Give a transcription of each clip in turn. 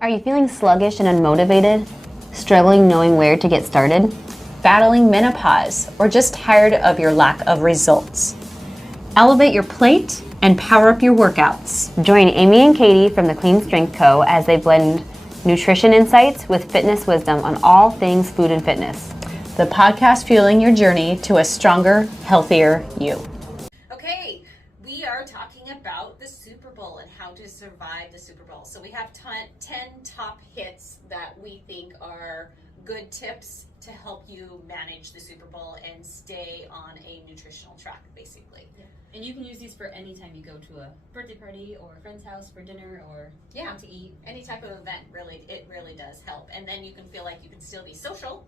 Are you feeling sluggish and unmotivated? Struggling knowing where to get started? Battling menopause, or just tired of your lack of results? Elevate your plate and power up your workouts. Join Amy and Katie from the Clean Strength Co. as they blend nutrition insights with fitness wisdom on all things food and fitness. The podcast fueling your journey to a stronger, healthier you. Okay, we are talking about the Super Bowl and how to survive the Super Bowl. So we have 10 top hits that we think are good tips to help you manage the Super Bowl and stay on a nutritional track, basically. Yeah. And you can use these for any time you go to a birthday party or a friend's house for dinner or out to eat. Any type of event, it really does help. And then you can feel like you can still be social,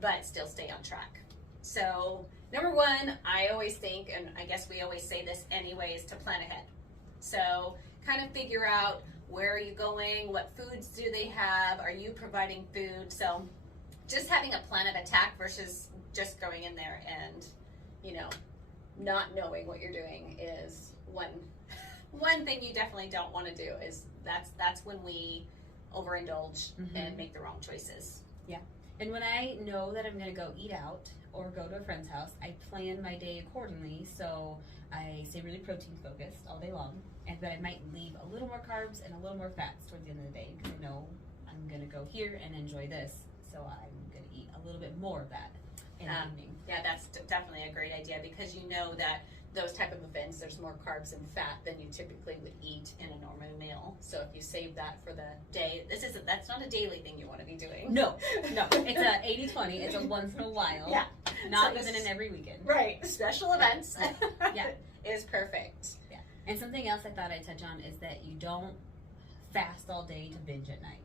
but still stay on track. So number one, I always think, and I guess we always say this anyway, is to plan ahead. So kind of figure out, where are you going? What foods do they have? Are you providing food? So just having a plan of attack versus just going in there and, not knowing what you're doing is one thing you definitely don't want to do. Is that's when we overindulge and make the wrong choices. Yeah. And when I know that I'm going to go eat out or go to a friend's house, I plan my day accordingly. So I stay really protein focused all day long, but I might leave a little more carbs and a little more fats towards the end of the day because I know I'm going to go here and enjoy this. So I'm going to eat a little bit more of that in the evening. Yeah, that's definitely a great idea because you know that those type of events, there's more carbs and fat than you typically would eat in a normal meal. So if you save that for the day, that's not a daily thing you want to be doing. No, it's a 80-20. It's a once in a while. Yeah. Not even an every weekend. Right. Special events. Yeah. Is perfect. Yeah. And something else I thought I'd touch on is that you don't fast all day to binge at night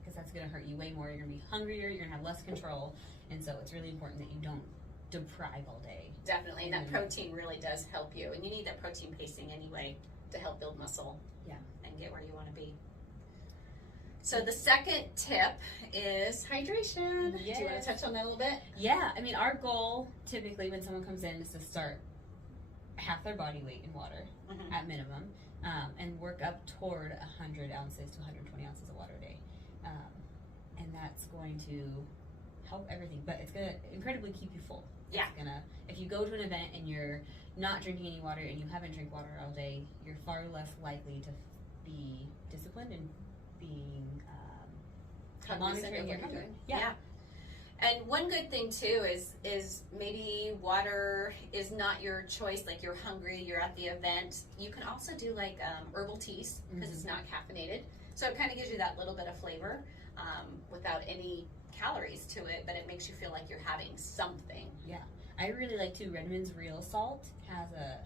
because that's going to hurt you way more. You're going to be hungrier. You're going to have less control. And so it's really important that you don't deprive all day. Definitely. And that protein really does help you. And you need that protein pacing anyway to help build muscle. Yeah. And get where you want to be. So the second tip is hydration. Yes. Do you want to touch on that a little bit? Yeah. I mean, our goal typically when someone comes in is to start half their body weight in water at minimum and work up toward 100 ounces to 120 ounces of water a day. And that's going to help everything, but it's going to incredibly keep you full. Yeah. It's gonna, if you go to an event and you're not drinking any water and you haven't drank water all day, you're far less likely to be disciplined and being monitoring your hunger. Yeah. And one good thing too is maybe water is not your choice. Like you're hungry, you're at the event. You can also do like herbal teas because it's not caffeinated, so it kind of gives you that little bit of flavor without any calories to it, but it makes you feel like you're having something. Yeah. I really like too. Redmond's Real Salt has a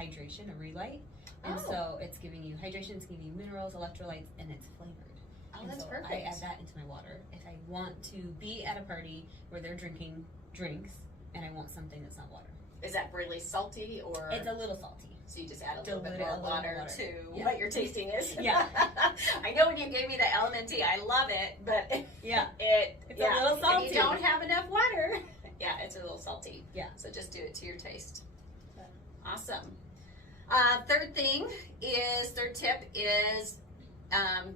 hydration, a relight. And so it's giving you hydration, it's giving you minerals, electrolytes, and it's flavored. Oh, and that's so perfect. I add that into my water. If I want to be at a party where they're drinking drinks and I want something that's not water. Is that really salty or? It's a little salty. So you just add a little bit more water to what your tasting is. Yeah. I know when you gave me the element tea, I love it, but it's a little salty. If you don't have enough water, it's a little salty. Yeah. So just do it to your taste. Awesome. Third tip is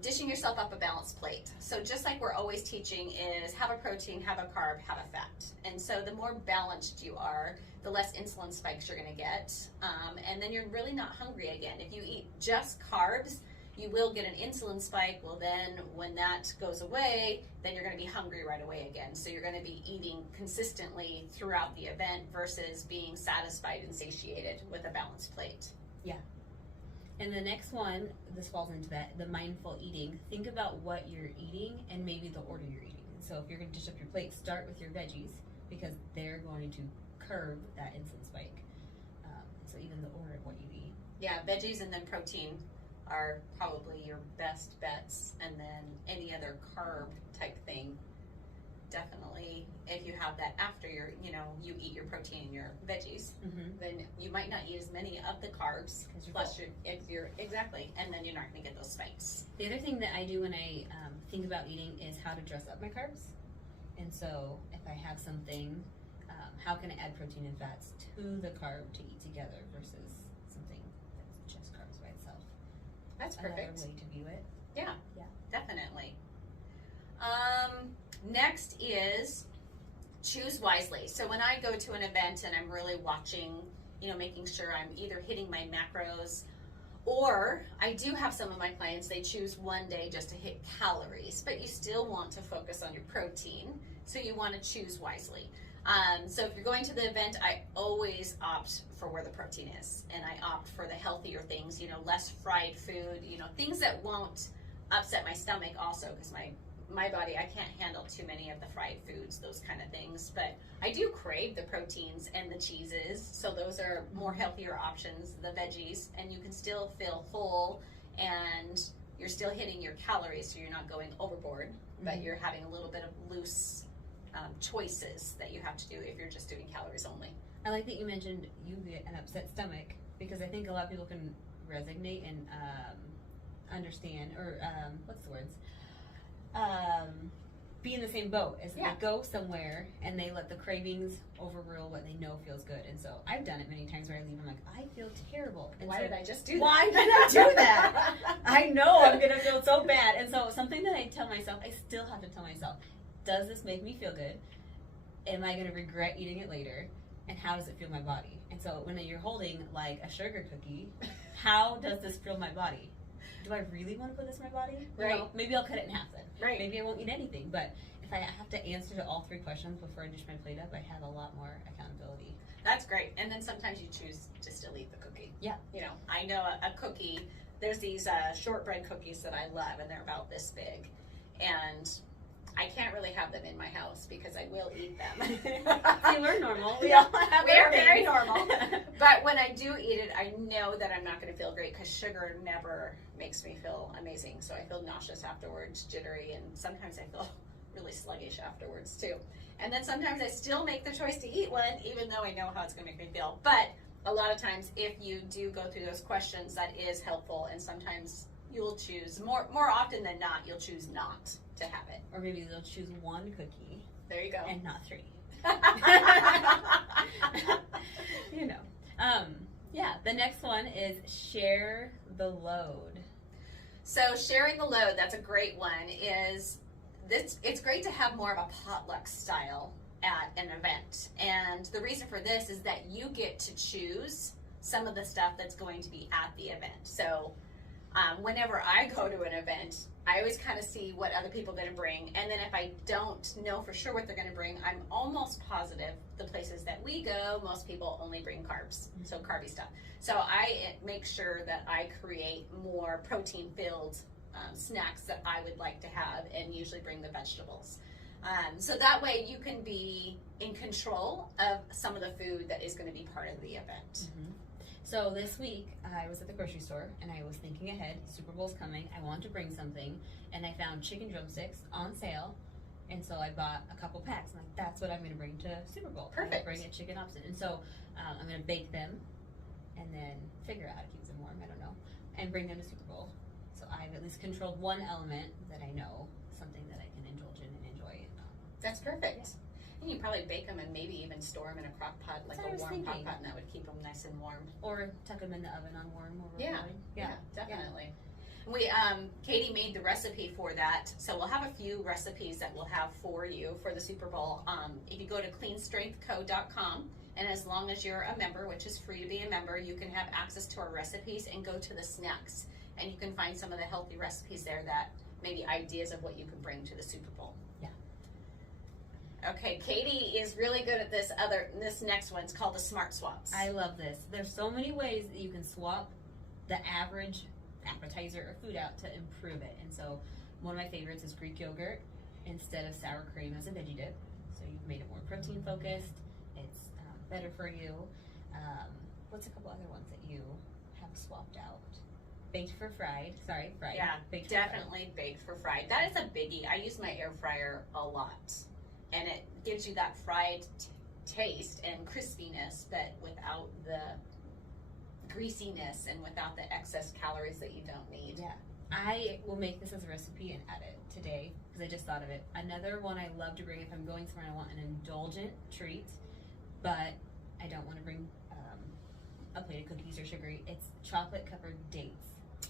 dishing yourself up a balanced plate. So just like we're always teaching is have a protein, have a carb, have a fat. And so the more balanced you are, the less insulin spikes you're going to get. And then you're really not hungry again. If you eat just carbs, you will get an insulin spike. Well, then when that goes away, then you're going to be hungry right away again. So you're going to be eating consistently throughout the event versus being satisfied and satiated with a balanced plate. Yeah. And the next one, this falls into that, the mindful eating. Think about what you're eating and maybe the order you're eating. So if you're going to dish up your plate, start with your veggies because they're going to curb that insulin spike. So even the order of what you eat. Yeah, veggies and then protein are probably your best bets. And then any other carb type thing, definitely if you have that after you eat your protein and your veggies, then you might not eat as many of the carbs plus exactly, and then you're not going to get those spikes. The other thing that I do when I think about eating is how to dress up my carbs. And so if I have something, how can I add protein and fats to the carb to eat together versus something that's just carbs by itself? That's perfect. Another way to view it. Yeah, definitely. Next is choose wisely. So when I go to an event and I'm really watching, making sure I'm either hitting my macros, or I do have some of my clients, they choose one day just to hit calories, but you still want to focus on your protein, so you want to choose wisely. So if you're going to the event, I always opt for where the protein is, and I opt for the healthier things, less fried food, things that won't upset my stomach also, because my body, I can't handle too many of the fried foods, those kind of things, but I do crave the proteins and the cheeses, so those are more healthier options, the veggies, and you can still feel whole, and you're still hitting your calories, so you're not going overboard, but you're having a little bit of loose choices that you have to do if you're just doing calories only. I like that you mentioned you get an upset stomach, because I think a lot of people can resonate and understand, or what's the words? Be in the same boat as they go somewhere and they let the cravings overrule what they know feels good. And so I've done it many times where I leave, I'm like, I feel terrible. And Why so, did I just do that? Why did I do that? I know I'm going to feel so bad. And so something that I tell myself, I still have to tell myself, does this make me feel good? Am I going to regret eating it later? And how does it feel my body? And so when you're holding like a sugar cookie, how does this feel my body? Do I really want to put this in my body? Right. Maybe I'll cut it in half then. Right. Maybe I won't eat anything. But if I have to answer to all 3 questions before I dish my plate up, I have a lot more accountability. That's great. And then sometimes you choose to still eat the cookie. Yeah. I know a cookie, there's these shortbread cookies that I love, and they're about this big. And I can't really have them in my house because I will eat them. See, we're normal. We all have We are our very things. normal. But when I do eat it, I know that I'm not going to feel great because sugar never makes me feel amazing. So I feel nauseous afterwards, jittery, and sometimes I feel really sluggish afterwards too. And then sometimes I still make the choice to eat one, even though I know how it's going to make me feel. But a lot of times, if you do go through those questions, that is helpful. And sometimes you'll choose, more often than not, you'll choose not to have it. Or maybe they'll choose 1 cookie There you go. and not 3. Yeah, the next one is share the load. So sharing the load, that's a great one. It's great to have more of a potluck style at an event. And the reason for this is that you get to choose some of the stuff that's going to be at the event. So whenever I go to an event, I always kind of see what other people are going to bring. And then if I don't know for sure what they're going to bring, I'm almost positive the places that we go, most people only bring carbs, so carby stuff. So I make sure that I create more protein-filled snacks that I would like to have, and usually bring the vegetables. So that way you can be in control of some of the food that is going to be part of the event. Mm-hmm. So this week, I was at the grocery store, and I was thinking ahead. Super Bowl's coming. I want to bring something, and I found chicken drumsticks on sale, and so I bought a couple packs. I'm like, that's what I'm going to bring to Super Bowl. Perfect. I'm going to bring a chicken option. And so I'm going to bake them, and then figure out how to keep them warm. I don't know. And bring them to Super Bowl. So I've at least controlled one element that I know, something that I can indulge in and enjoy. That's perfect. And you probably bake them and maybe even store them in a crock pot, like a warm crock pot, and that would keep them nice and warm. Or tuck them in the oven on warm. Yeah, definitely. We Katie made the recipe for that, so we'll have a few recipes that we'll have for you for the Super Bowl. If you go to cleanstrengthco.com, and as long as you're a member, which is free to be a member, you can have access to our recipes and go to the snacks, and you can find some of the healthy recipes there that maybe ideas of what you can bring to the Super Bowl. Yeah. Okay, Katie is really good at this next one. It's called the Smart Swaps. I love this. There's so many ways that you can swap the average appetizer or food out to improve it. And so one of my favorites is Greek yogurt instead of sour cream as a veggie dip. So you've made it more protein focused. It's better for you. What's a couple other ones that you have swapped out? Baked for fried. Sorry, fried. Yeah, baked definitely baked for fried. That is a biggie. I use my air fryer a lot. And it gives you that fried taste and crispiness, but without the greasiness and without the excess calories that you don't need. Yeah. I will make this as a recipe and add it today because I just thought of it. Another one I love to bring if I'm going somewhere and I want an indulgent treat, but I don't want to bring a plate of cookies or sugary. It's chocolate covered dates.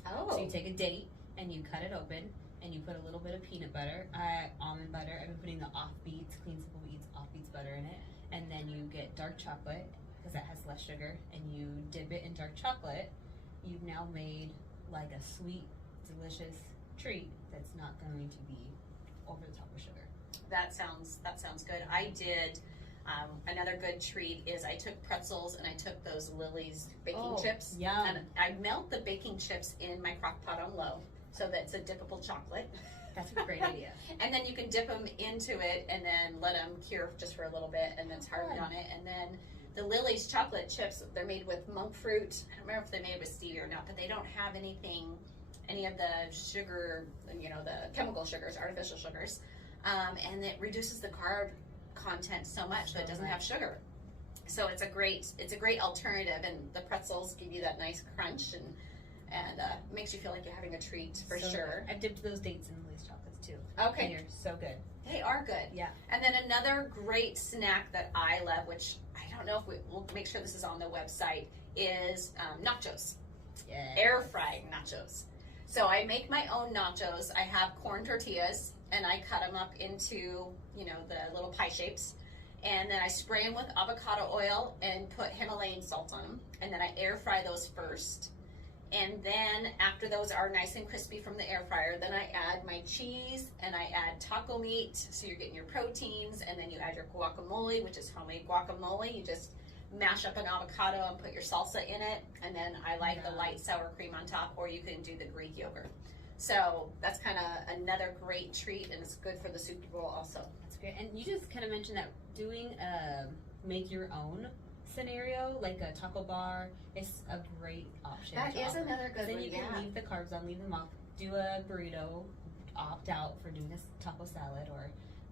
Oh. So you take a date and you cut it open and you put a little bit of peanut butter, almond butter. I've been putting the Off-Beats, Clean Simple Eats Off-Beats butter in it. And then you get dark chocolate, because that has less sugar, and you dip it in dark chocolate. You've now made like a sweet, delicious treat that's not going to be over the top of sugar. That sounds good. I did another good treat is I took pretzels and I took those Lily's baking chips. Yum. And I melt the baking chips in my crock pot on low, so that's a dippable chocolate. That's a great idea. And then you can dip them into it and then let them cure just for a little bit and then harden on it. And then the Lily's chocolate chips, they're made with monk fruit. I don't remember if they're made with stevia or not, but they don't have any of the sugar, the chemical sugars, artificial sugars. And it reduces the carb content so much, so it doesn't have sugar. So it's a great alternative, and the pretzels give you that nice crunch and makes you feel like you're having a treat for sure. Good. I've dipped those dates in Lily's chocolates too. Okay. And they're so good. They are good. Yeah. And then another great snack that I love, which I don't know if we'll make sure this is on the website, is nachos. Yeah. Air fried nachos. So I make my own nachos. I have corn tortillas and I cut them up into, the little pie shapes. And then I spray them with avocado oil and put Himalayan salt on them. And then I air fry those first. And then after those are nice and crispy from the air fryer, then I add my cheese and I add taco meat. So you're getting your proteins, and then you add your guacamole, which is homemade guacamole. You just mash up an avocado and put your salsa in it. And then I like the light sour cream on top, or you can do the Greek yogurt. So that's kind of another great treat, and it's good for the Super Bowl also. That's great. And you just kind of mentioned that doing a make your own scenario, like a taco bar, is a great option. That is another good then one, you can leave the carbs on, leave them off. Do a burrito, opt out for doing a taco salad or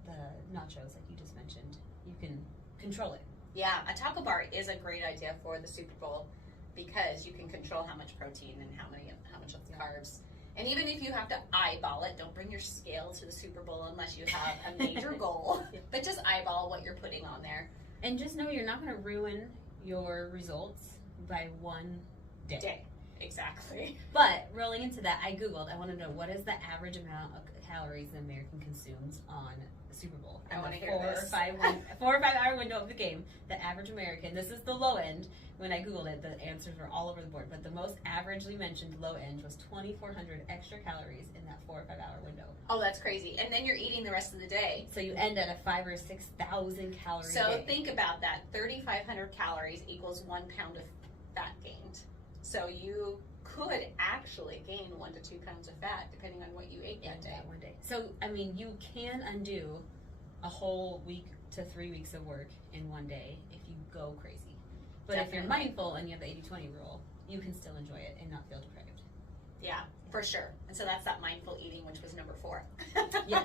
the nachos, like you just mentioned. You can control it. Yeah, a taco bar is a great idea for the Super Bowl because you can control how much protein and how much of the carbs. And even if you have to eyeball it, don't bring your scale to the Super Bowl unless you have a major goal. But just eyeball what you're putting on there. And just know you're not going to ruin your results by one day. Exactly. But rolling into that, I Googled, I want to know what is the average amount of calories an American consumes on the Super Bowl. I want to hear 4 this. 4 or 5 hour window of the game, the average American, this is the low end. When I Googled it, the answers were all over the board, but the most averagely mentioned low end was 2,400 extra calories in that 4 or 5 hour window. Oh, that's crazy. And then you're eating the rest of the day. So you end at a 5,000 or 6,000 calorie So day. think about that. 3,500 calories equals 1 pound of fat gained. So you could actually gain 1 to 2 pounds of fat depending on what you ate that day. One day. So, I mean, you can undo a whole week to 3 weeks of work in one day if you go crazy. But if you're mindful and you have the 80-20 rule, you can still enjoy it and not feel deprived. Yeah, for sure. And so that's that mindful eating, which was number 4. Yes.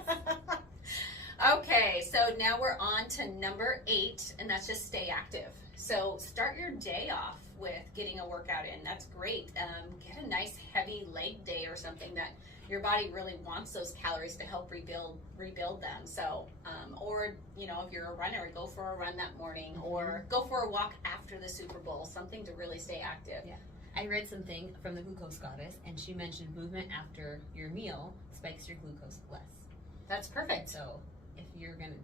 Okay, so now we're on to number 8, and that's just stay active. So start your day off with getting a workout in. That's great. Get a nice heavy leg day or something that your body really wants those calories to help rebuild them. So, or if you're a runner, go for a run that morning, or go for a walk after the Super Bowl. Something to really stay active. Yeah. I read something from the glucose goddess, and she mentioned movement after your meal spikes your glucose less. That's perfect. So if you're gonna,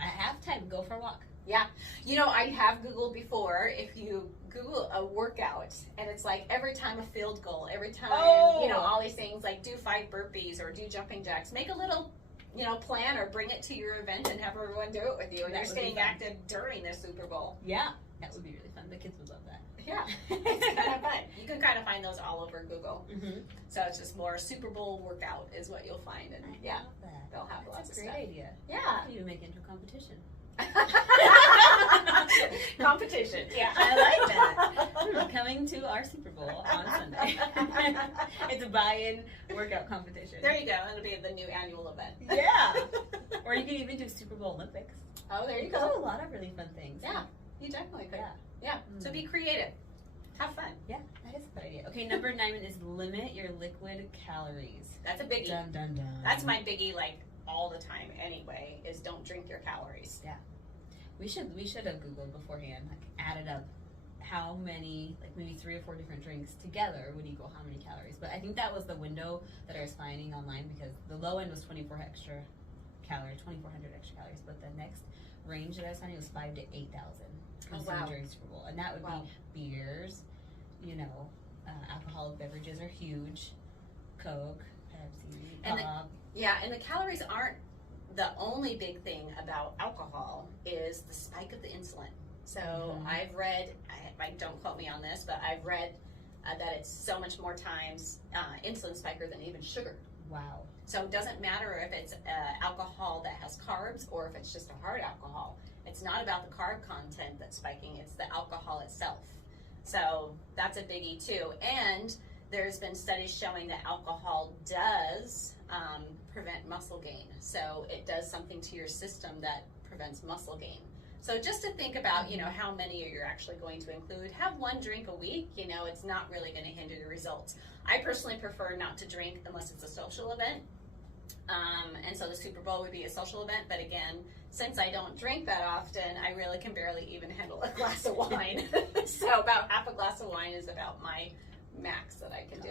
at halftime, go for a walk. Yeah. I have Googled before, if you Google a workout and it's like every time a field goal, every time, all these things like do 5 burpees or do jumping jacks, make a little, plan or bring it to your event and have everyone do it with you. And you're staying active during the Super Bowl. Yeah. That would be really fun. The kids would love that. Yeah. It's kind of fun. You can kind of find those all over Google. Mm-hmm. So it's just more Super Bowl workout is what you'll find. And I love that. they'll have That's lots a of great stuff. idea. Yeah. You make it into a competition. Competition. Yeah. I like that. Coming to our Super Bowl on Sunday. It's a buy-in workout competition. There you go. It'll be the new annual event. Yeah. Or you can even do Super Bowl Olympics. Oh, there you There's go. a lot of really fun things. Yeah, you definitely could. Yeah. Yeah. So be creative. Have fun. Yeah, that is a good idea. Okay, number 9 is limit your liquid calories. That's a biggie. Dun, dun, dun. That's my biggie, like all the time anyway, is don't drink your calories. We should have Googled beforehand, like added up how many, like maybe 3 or 4 different drinks together would equal how many calories. But I think that was the window that I was finding online, because the low end was 2,400 extra calories, but the next range that I was finding was 5,000 to 8,000 consumed during Super Bowl, and that would be beers, alcoholic beverages are huge, Coke, Pepsi, Pop. And the calories aren't the only big thing about alcohol. Is the spike of the insulin. So I've read, I don't quote me on this, but I've read that it's so much more times insulin spiker than even sugar. Wow. So it doesn't matter if it's alcohol that has carbs or if it's just a hard alcohol. It's not about the carb content that's spiking, it's the alcohol itself. So that's a biggie too. And there's been studies showing that alcohol does prevent muscle gain. So it does something to your system that prevents muscle gain. So just to think about, how many you're actually going to include. Have one drink a week, it's not really going to hinder the results. I personally prefer not to drink unless it's a social event. And so the Super Bowl would be a social event. But again, since I don't drink that often, I really can barely even handle a glass of wine. So about half a glass of wine is about my max that I can do.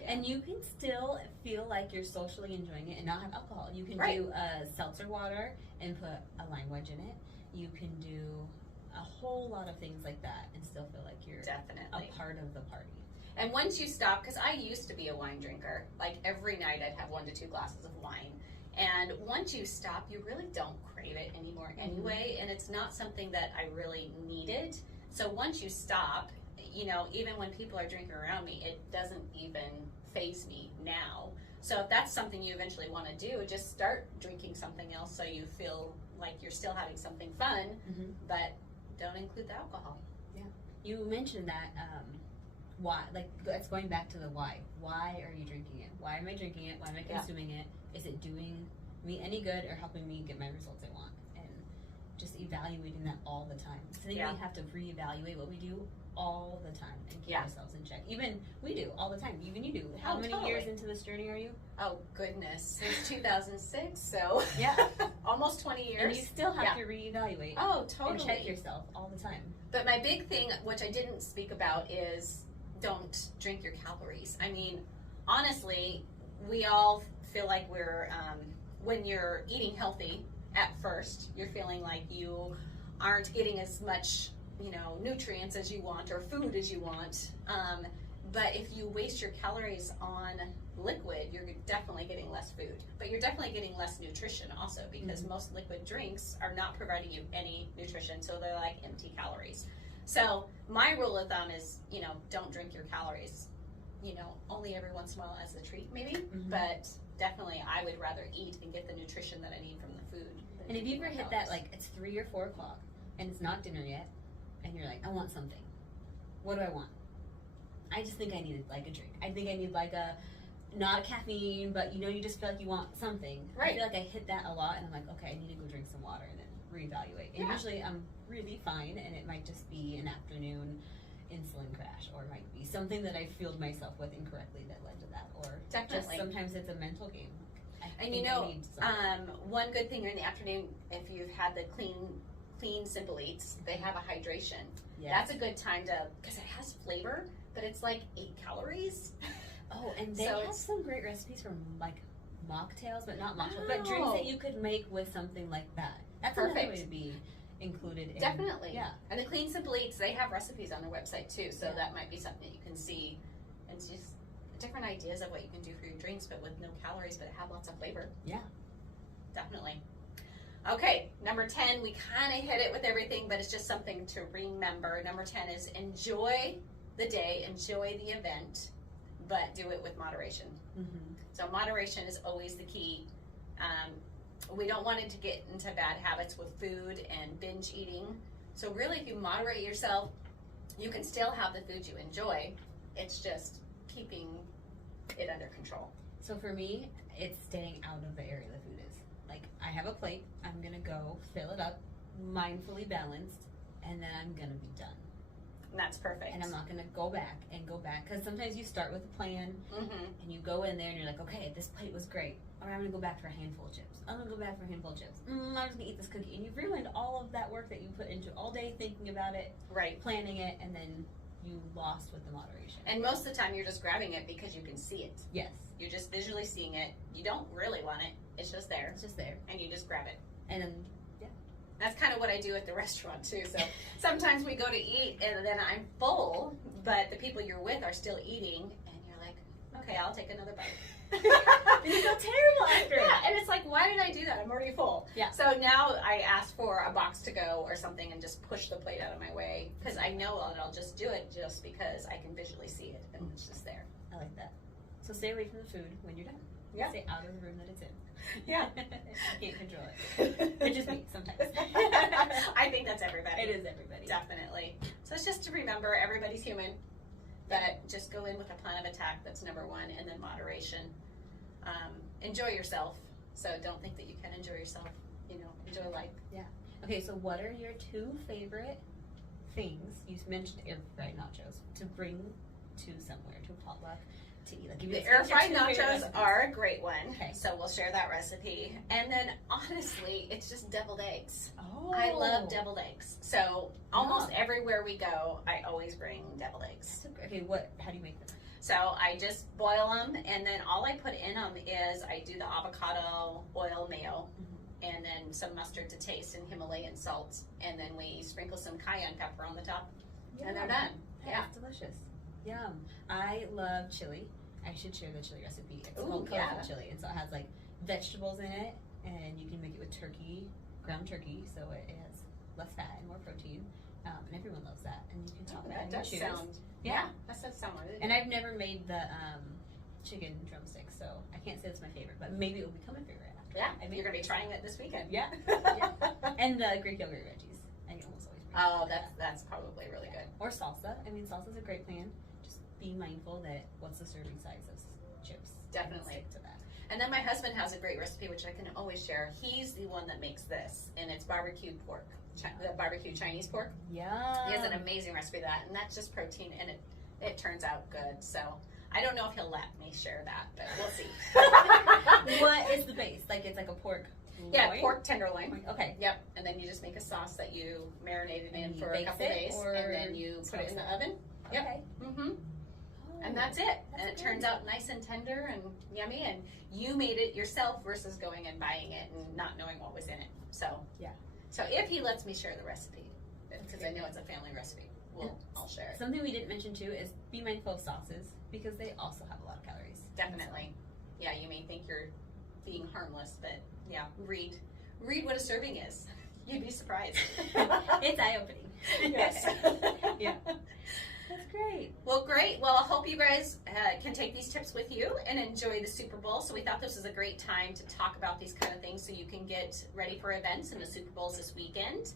Yeah. And you can still feel like you're socially enjoying it and not have alcohol. You can do a seltzer water and put a lime wedge in it. You can do a whole lot of things like that and still feel like you're definitely a part of the party. And once you stop, because I used to be a wine drinker, like every night I'd have 1 to 2 glasses of wine. And once you stop, you really don't crave it anymore anyway. And it's not something that I really needed. So once you stop, even when people are drinking around me, it doesn't even faze me now. So if that's something you eventually want to do, just start drinking something else so you feel like you're still having something fun, but don't include the alcohol. Yeah. You mentioned that, why, like that's going back to the why. Why are you drinking it? Why am I drinking it? Why am I consuming it? Is it doing me any good or helping me get my results I want? And just evaluating that all the time. So then we have to reevaluate what we do all the time and keep ourselves in check. Even we do all the time. Even you do. How many years into this journey are you? Oh goodness, since 2006. So almost 20 years. And you still have to reevaluate. Oh, totally. And check yourself all the time. But my big thing, which I didn't speak about, is don't drink your calories. I mean, honestly, we all feel like we're when you're eating healthy at first, you're feeling like you aren't getting as much nutrients as you want or food as you want. But if you waste your calories on liquid, you're definitely getting less food. But you're definitely getting less nutrition also, because most liquid drinks are not providing you any nutrition, so they're like empty calories. So my rule of thumb is, don't drink your calories, only every once in a while as a treat maybe, but definitely I would rather eat and get the nutrition that I need from the food. And if you ever hit that, like it's 3 or 4 o'clock and it's not dinner yet, and you're like, I want something. What do I want? I just think I need like a drink. I think I need like not a caffeine, but you just feel like you want something. Right. I feel like I hit that a lot, and I'm like, okay, I need to go drink some water and then reevaluate. And usually I'm really fine, and it might just be an afternoon insulin crash, or it might be something that I fueled myself with incorrectly that led to that, or definitely. Just sometimes it's a mental game. One good thing in the afternoon, if you've had the clean Simple Eats, they have a hydration. That's a good time to, because it has flavor, but it's like 8 calories. Oh, and they have some great recipes for like mocktails, but not mocktails, but drinks that you could make with something like that. That's perfect. Another way to be included in. Definitely. Yeah. And the Clean Simple Eats, they have recipes on their website too, so that might be something you can see. And it's just different ideas of what you can do for your drinks, but with no calories, but have lots of flavor. Yeah. Definitely. Okay, number 10, we kind of hit it with everything, but it's just something to remember. Number 10 is enjoy the day, enjoy the event, but do it with moderation. So moderation is always the key. We don't want it to get into bad habits with food and binge eating. So really, if you moderate yourself, you can still have the food you enjoy. It's just keeping it under control. So for me, it's staying out of the area the food is. Like, I have a plate, I'm gonna go fill it up, mindfully balanced, and then I'm gonna be done. And that's perfect. And I'm not gonna go back and go back, because sometimes you start with a plan and you go in there and you're like, okay, this plate was great. All right, I'm gonna go back for a handful of chips. I'm gonna go back for a handful of chips. I'm just gonna eat this cookie, and you've ruined all of that work that you put into all day thinking about it, Right. planning it, and then you lost with the moderation. And most of the time, you're just grabbing it because you can see it. Yes, You're just visually seeing it. You don't really want it. It's just there, it's just there. and you just grab it. And then That's kind of what I do at the restaurant too. So sometimes we go to eat and then I'm full, but the people you're with are still eating, and you're like, okay, I'll take another bite. you feel terrible after. Yeah, and it's like, why did I do that? I'm already full. Yeah. So now I ask for a box to go or something and just push the plate out of my way, because I know that I'll just do it just because I can visually see it and it's just there. I like that. So stay away from the food when you're done. Yeah. Stay out of the room that it's in. Yeah. You can't control it. It's just me sometimes. I think that's everybody. It is everybody. Definitely. So it's just to remember everybody's human, but just go in with a plan of attack. That's number one. And then moderation. Enjoy yourself. So don't think that you can enjoy yourself. Enjoy life. Okay, so what are your 2 favorite things? You mentioned air fried nachos to bring to somewhere, to a potluck, to eat. Like, The air fried nachos recipes. are a great one. Okay. So we'll share that recipe. And then honestly, it's just deviled eggs. Oh, I love deviled eggs. So almost everywhere we go, I always bring deviled eggs. Okay, how do you make them? So I just boil them, and then all I put in them is I do the avocado oil mayo, and then some mustard to taste and Himalayan salt, and then we sprinkle some cayenne pepper on the top, and they're done. Yeah. That's delicious. Yum. I love chili. I should share the chili recipe. It's Ooh, called yeah. colorful chili, and so it has like vegetables in it, and you can make it with turkey, ground turkey, so it has less fat and more protein, and everyone loves that. And you can top it That on does choose. sound. Yeah. That does sound really good. And I've never made the chicken drumsticks, so I can't say it's my favorite, but maybe it will become my favorite after. Yeah, I you're gonna be trying that this weekend. Yeah. And the Greek yogurt veggies. I almost always bring Oh, that. that's probably really good. Or salsa. I mean, salsa's a great plan. Just be mindful that what's the serving size of chips. and Definitely. stick to that. And then my husband has a great recipe, which I can always share. He's the one that makes this, and it's barbecued pork, the barbecue Chinese pork. Yeah. He has an amazing recipe of that, and that's just protein, and it turns out good. So I don't know if he'll let me share that, but we'll see. What is the base? Like, it's like a pork Yeah, loin? pork tenderloin. Okay. Yep, and then you just make a sauce that you marinate it in And you for a bake couple it, days, or and then you put it in the salsa? oven. Yep. Okay. Mm-hmm. Oh, And that's it. And it that's turns good. out nice and tender and yummy, and you made it yourself versus going and buying it and not knowing what was in it. So Yeah. So if he lets me share the recipe, because I good. know it's a family recipe, I'll share it. Something we didn't mention too is be mindful of sauces, because they also have a lot of calories. Definitely. Yeah, you may think you're being harmless, but yeah, read what a serving is. You'd be surprised. It's eye-opening. Yes. Yeah. That's great. Well, great. Well, I hope you guys can take these tips with you and enjoy the Super Bowl. So we thought this was a great time to talk about these kind of things so you can get ready for events, and the Super Bowl's this weekend.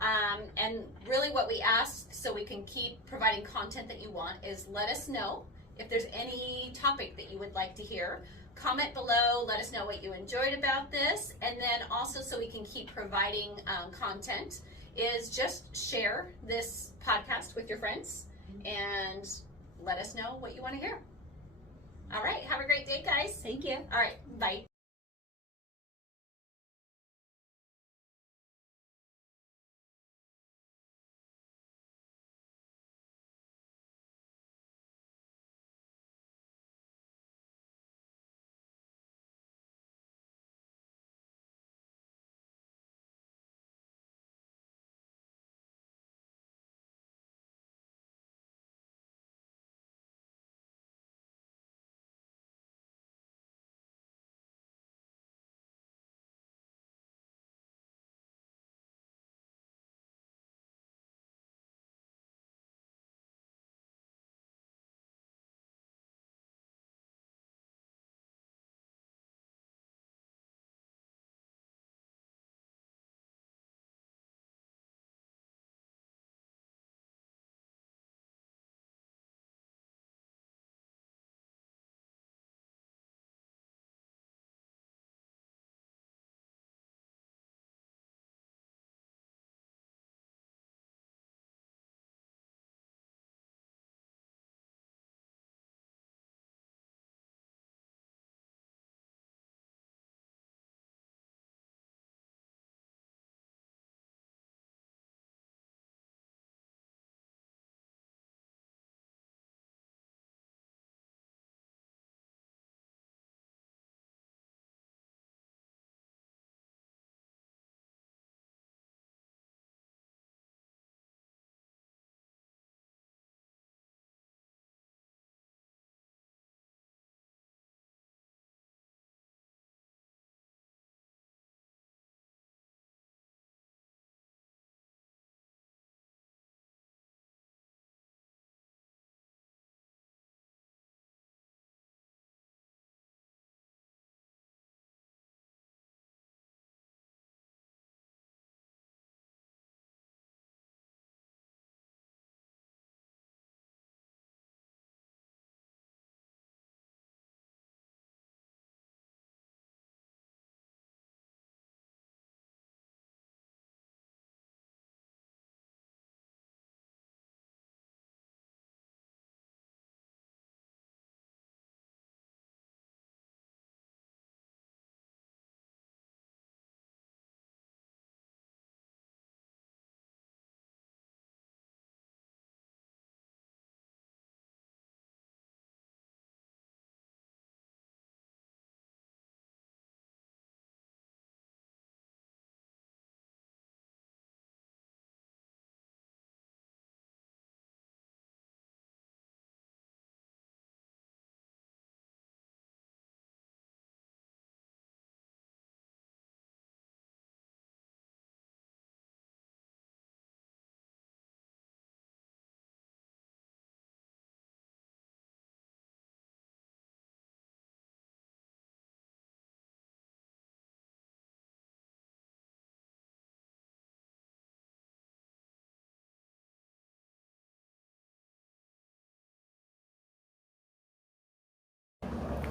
And really what we ask, so we can keep providing content that you want, is let us know if there's any topic that you would like to hear. Comment below, let us know what you enjoyed about this, and then also so we can keep providing content, is just share this podcast with your friends and let us know what you want to hear. All right, have a great day, guys. Thank you. All right, bye.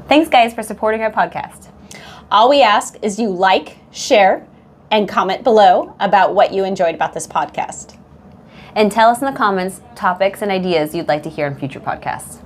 Thanks, guys, for supporting our podcast. All we ask is you like, share, and comment below about what you enjoyed about this podcast. And tell us in the comments topics and ideas you'd like to hear in future podcasts.